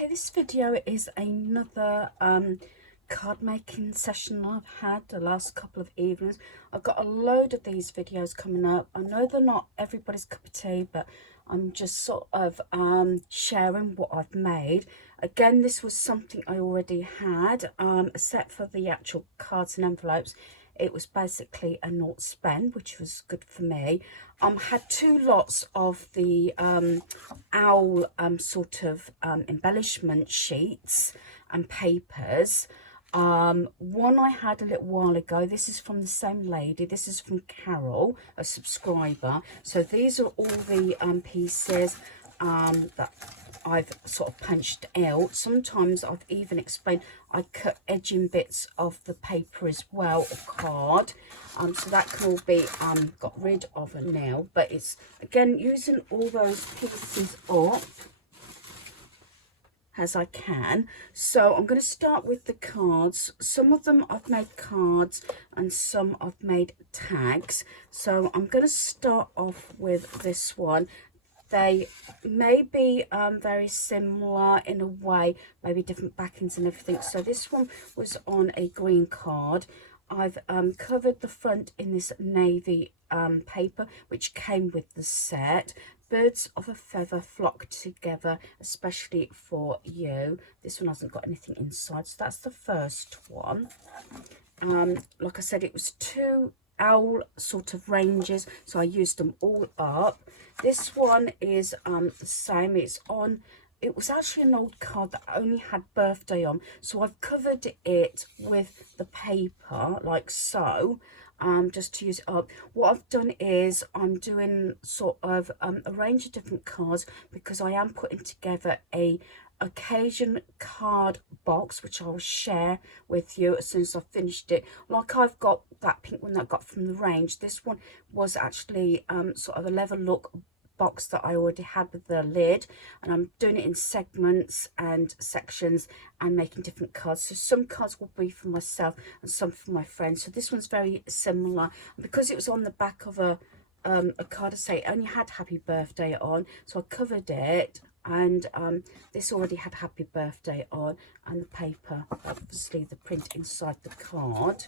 Okay, this video is another card making session I've had the last couple of evenings. I've got a load of these videos coming up. I know they're not everybody's cup of tea, but I'm just sort of sharing what I've made. Again, this was something I already had, except for the actual cards and envelopes. It was basically a not spend, which was good for me. Had two lots of the owl sort of embellishment sheets and papers. One I had a little while ago. This is from the same lady. This is from Carol, a subscriber. So these are all the pieces that I've sort of punched out. Sometimes I've even explained I cut edging bits of the paper as well, or card. So that can all be got rid of now. But it's, again, using all those pieces up as I can. So I'm going to start with the cards. Some of them I've made cards and some I've made tags. So I'm going to start off with this one. They may be very similar in a way, maybe different backings and everything. So this one was on a green card. I've covered the front in this navy paper, which came with the set. Birds of a feather flock together, especially for you. This one hasn't got anything inside, so that's the first one. Like I said, it was two owl sort of ranges, so I used them all up. This one is the same. It was actually an old card that only had birthday on, so I've covered it with the paper like so, just to use it up. What I've done is I'm doing sort of a range of different cards, because I am putting together a occasion card box, which I will share with you as soon as I've finished it. Like I've got that pink one that I got from the range. This one was actually sort of a leather look box that I already had with the lid, and I'm doing it in segments and sections and making different cards. So some cards will be for myself and some for my friends. So this one's very similar, and because it was on the back of a card, I say it only had happy birthday on, so I covered it. And this already had happy birthday on, and the paper, obviously the print inside the card.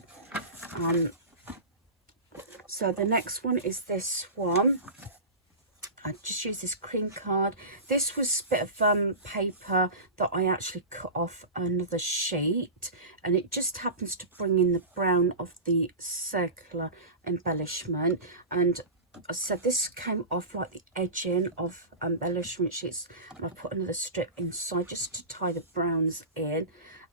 So the next one is this one. I just used this cream card. This was a bit of paper that I actually cut off another sheet, and it just happens to bring in the brown of the circular embellishment. And I said this came off like the edging of embellishment sheets, and I put another strip inside just to tie the browns in.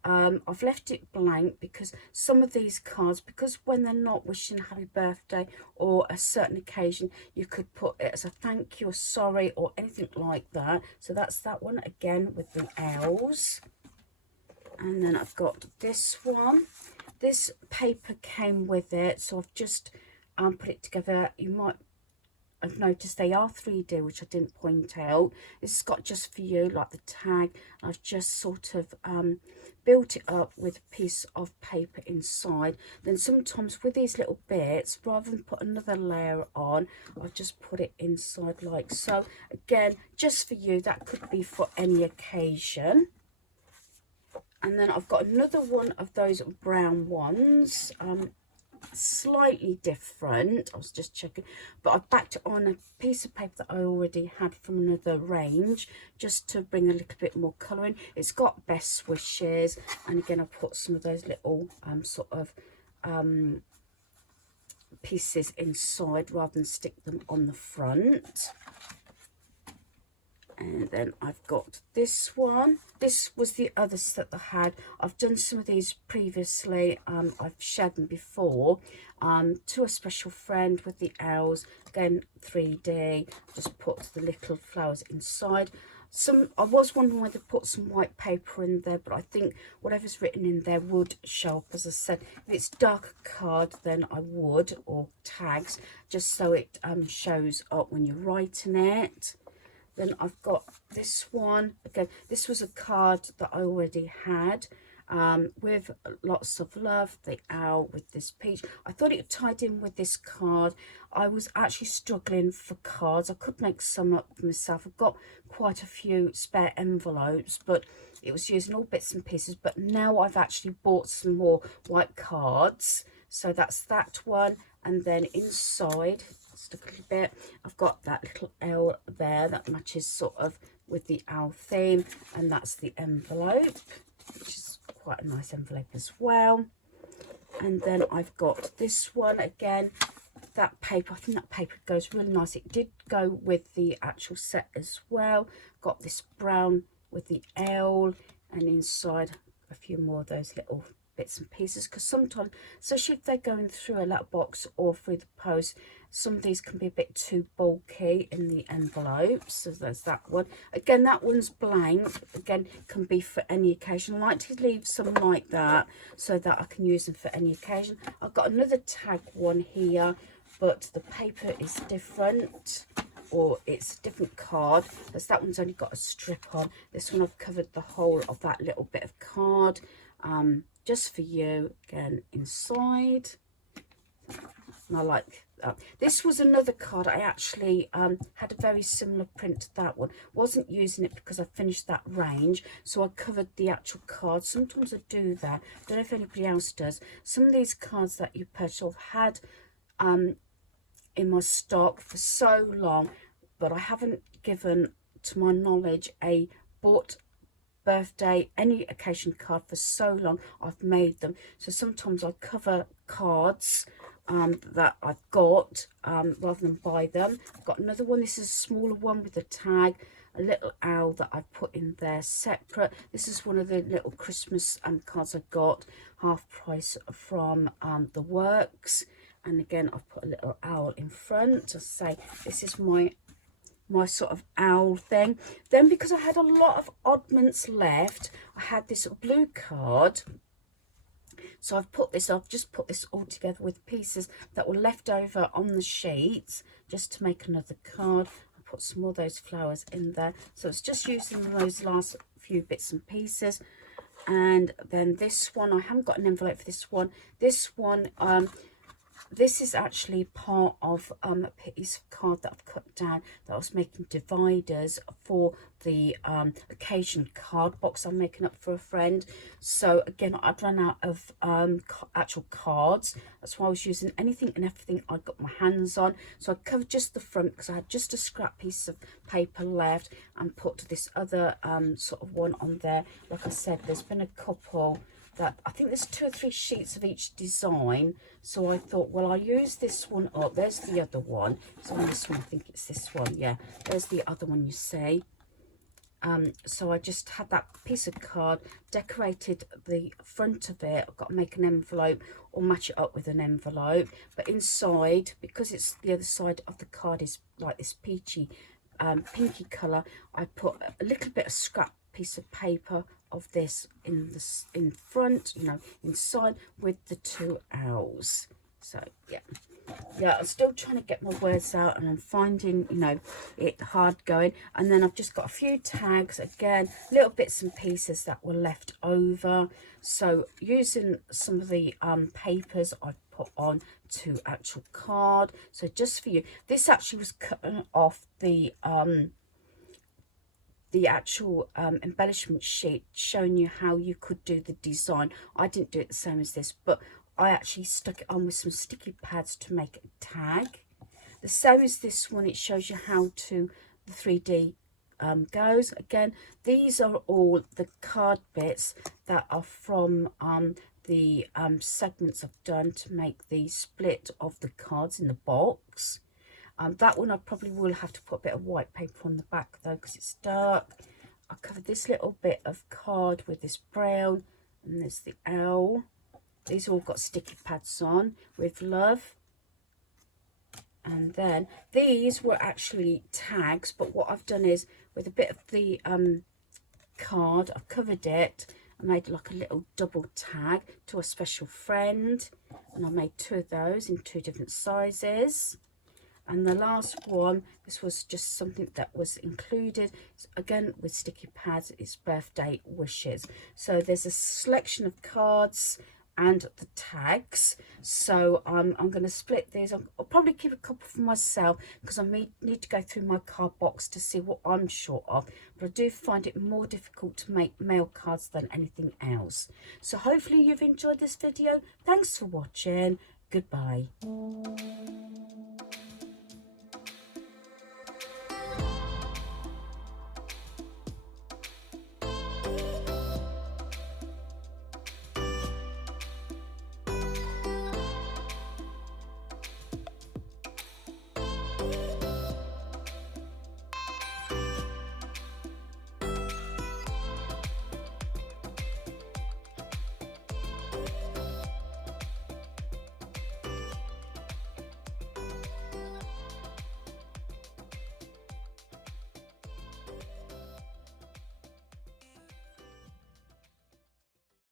I've left it blank because some of these cards, because when they're not wishing happy birthday or a certain occasion, you could put it as a thank you or sorry or anything like that. So that's that one again with the owls. And then I've got this one. This paper came with it, so I've just put it together. You might I've noticed they are 3D, which I didn't point out. This has got just for you, like the tag. I've just sort of built it up with a piece of paper inside. Then sometimes with these little bits, rather than put another layer on, I've just put it inside like so. Again, just for you, that could be for any occasion. And then I've got another one of those brown ones. Slightly different, I was just checking, but I've backed it on a piece of paper that I already had from another range, just to bring a little bit more colour in. It's got best wishes, and again I put some of those little sort of pieces inside rather than stick them on the front. And then I've got this one. This was the other set I had. I've done some of these previously. I've shared them before. To a special friend with the owls. Again, 3D. Just put the little flowers inside. I was wondering whether to put some white paper in there, but I think whatever's written in there would show up. As I said, if it's dark card, then I would, or tags, just so it shows up when you're writing it. Then I've got this one. Again, this was a card that I already had. with lots of love, the owl with this peach. I thought it tied in with this card. I was actually struggling for cards. I could make some up myself. I've got quite a few spare envelopes, but it was using all bits and pieces. But now I've actually bought some more white cards. So that's that one. And then inside, stuck a little bit, I've got that little L there that matches sort of with the owl theme. And that's the envelope, which is quite a nice envelope as well. And then I've got this one again, that paper. I think that paper goes really nice. It did go with the actual set as well. Got this brown with the owl, and inside a few more of those little bits and pieces, because sometimes, especially if they're going through a letterbox or through the post, some of these can be a bit too bulky in the envelopes. So there's that one. Again, that one's blank. Again, can be for any occasion. I like to leave some like that so that I can use them for any occasion. I've got another tag one here, but the paper is different, or it's a different card, because that one's only got a strip on. This one I've covered the whole of that little bit of card, just for you. Again, inside. And I like that. This was another card. I actually had a very similar print to that one. Wasn't using it because I finished that range, so I covered the actual card. Sometimes I do that. Don't know if anybody else does. Some of these cards that you purchase, I've had in my stock for so long, but I haven't given, to my knowledge, a bought birthday, any occasion card for so long. I've made them, so sometimes I cover cards that I've got rather than buy them. I've got another one. This is a smaller one with a tag, a little owl that I've put in there separate. This is one of the little Christmas cards I got half price from the Works. And again, I've put a little owl in front to say this is my sort of owl thing. Then, because I had a lot of oddments left, I had this blue card. So I've just put this all together with pieces that were left over on the sheets, just to make another card. I put some more of those flowers in there. So it's just using those last few bits and pieces. And then this one, I haven't got an envelope for this one. This one, this is actually part of a piece of card that I've cut down, that I was making dividers for the occasion card box I'm making up for a friend. So again, I'd run out of actual cards. That's why I was using anything and everything I got my hands on. So I covered just the front because I had just a scrap piece of paper left, and put this other sort of one on there. Like I said, there's been a couple that I think there's 2 or 3 sheets of each design, so I thought, well, I'll use this one up. There's the other one. So on this one, I think it's this one. Yeah, there's the other one, you see. So I just had that piece of card, decorated the front of it. I've got to make an envelope or match it up with an envelope, but inside, because it's the other side of the card is like this peachy pinky colour, I put a little bit of scrap piece of paper of this in front, you know, inside, with the 2 owls. So yeah, I'm still trying to get my words out, and I'm finding, you know, it hard going. And then I've just got a few tags, again, little bits and pieces that were left over. So using some of the papers I've put on to actual card. So just for you, this actually was cut off the actual embellishment sheet, showing you how you could do the design. I didn't do it the same as this, but I actually stuck it on with some sticky pads to make a tag. The same as this one, it shows you how to the 3D goes. Again, these are all the card bits that are from the segments I've done to make the split of the cards in the box. That one I probably will have to put a bit of white paper on the back though, because it's dark. I covered this little bit of card with this brown, and there's the owl. These all got sticky pads on with love. And then these were actually tags, but what I've done is, with a bit of the card, I've covered it. I made like a little double tag to a special friend, and I made 2 of those in 2 different sizes. And the last one, this was just something that was included, again with sticky pads, it's birthday wishes. So there's a selection of cards and the tags. So I'm going to split these. I'll probably keep a couple for myself because I need to go through my card box to see what I'm short of. But I do find it more difficult to make mail cards than anything else. So hopefully you've enjoyed this video. Thanks for watching. Goodbye.